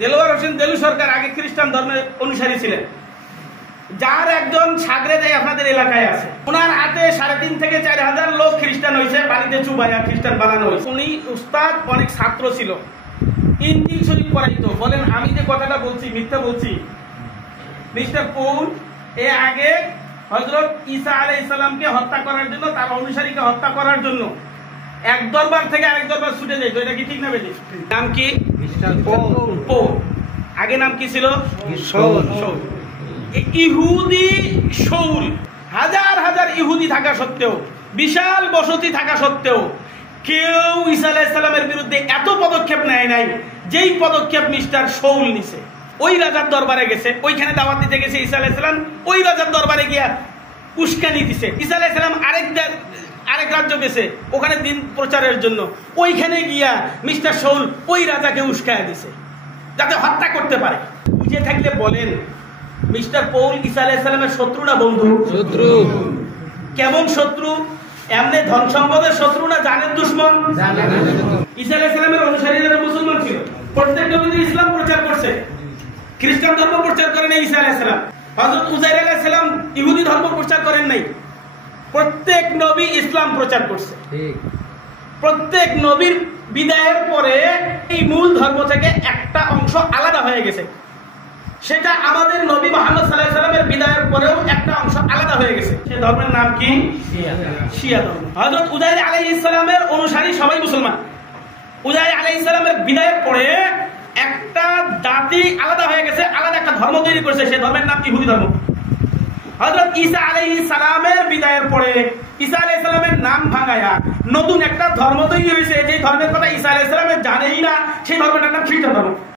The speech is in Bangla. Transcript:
দেলোয়ার হোসেন দেলু সরকার আগে খ্রিস্টান ধর্মের অনুসারী ছিলেন, যার একজন সাগরেদ আপনাদের এলাকায় আছে। ওনার হাতে 3.5 থেকে 4,000 লোক খ্রিস্টান হয়েছে, বাড়িতে চুবাইয়া খ্রিস্টান বানানো হয়েছে। উনি উস্তাদ, অনেক ছাত্র ছিল, ইনজিল শরীফ পড়াইতো। বলেন আমি যে কথাটা বলছি মিথ্যা বলছি? মিস্টার পৌল এর আগে হযরত ঈসা আলাইহিস সালামকে হত্যা করার জন্য, তার অনুসারীকে হত্যা করার জন্য এক দরবার থেকে আরেক দরবার ছুটে যেত। এটা কি ঠিক না বেঠিক? নাম কি? Mister Paul. আগে নাম কি ছিল? শাউল। ইহুদি শাউল। হাজার হাজার ইহুদি থাকা সত্ত্বেও, বিশাল বসতি থাকা সত্ত্বেও কেউ ঈসা আলাইহিস সালামের বিরুদ্ধে এত পদক্ষেপ নেয় নাই যেই পদক্ষেপ মিস্টার শাউল নিছে। ওই রাজার দরবারে গেছে, ওইখানে দাওয়াত দিতে গেছে ঈসা আলাইহিস সালাম, ওই রাজার দরবারে গিয়া উস্কানি দিছে। ঈসা আলাইহিস সালাম আরেক রাজ্য গেছে, ওখানে দিন প্রচারের জন্য, ওইখানে গিয়া মিস্টার শাউল ওই রাজাকে উস্কায়া দিছে যাতে হত্যা করতে পারে। বুঝে থাকলে বলেন মিস্টার পৌল ঈসা আলাইহিস সালামের শত্রু না বন্ধু? শত্রু। কেমন শত্রু? এমনি ধন সম্পদের শত্রু না জানের দুশমন? ঈসা আলাইহিস সালামের অনুসারীরা মুসলমান ছিল, প্রত্যেক নবী ইসলাম প্রচার করছে, খ্রিস্টান ধর্ম প্রচার করেন নাই ঈসা আলাইহিস সালাম। হযরত উযাইর আলাইহিস সালাম ইহুদি ধর্ম প্রচার করেন নাই, প্রত্যেক নবী ইসলাম প্রচার করছে। প্রত্যেক নবীর বিদায়ের পরে এই মূল ধর্ম থেকে একটা অংশ আলাদা হয়ে গেছে, সেটা আমাদের নবী মুহাম্মদ সাল্লাল্লাহু আলাইহি ওয়াসাল্লামের বিদায়ের পরেও একটা অংশ আলাদা হয়ে গেছে। সেই ধর্মের নাম কি? শিয়া ধর্ম। হযরত উযাইর আলাইহিস সালামের অনুসারী সবাই মুসলমান। উযাইর আলাইহিস সালামের বিদায়ের পরে একটা জাতি আলাদা হয়ে গেছে, আলাদা একটা ধর্ম তৈরি করেছে, সেই ধর্মের নাম ইহুদি ধর্ম। হযরত ঈসা আলাইহিস সালামের বিদায়ের পরে ঈসা আলাইহিস সালামের নাম ভাঙায়া নতুন একটা ধর্ম তৈরি হয়েছে, যে ধর্মের কথা ঈসা আলাইহিস সালাম জানেই না, সেই ধর্মের নাম খ্রিস্টান ধর্ম।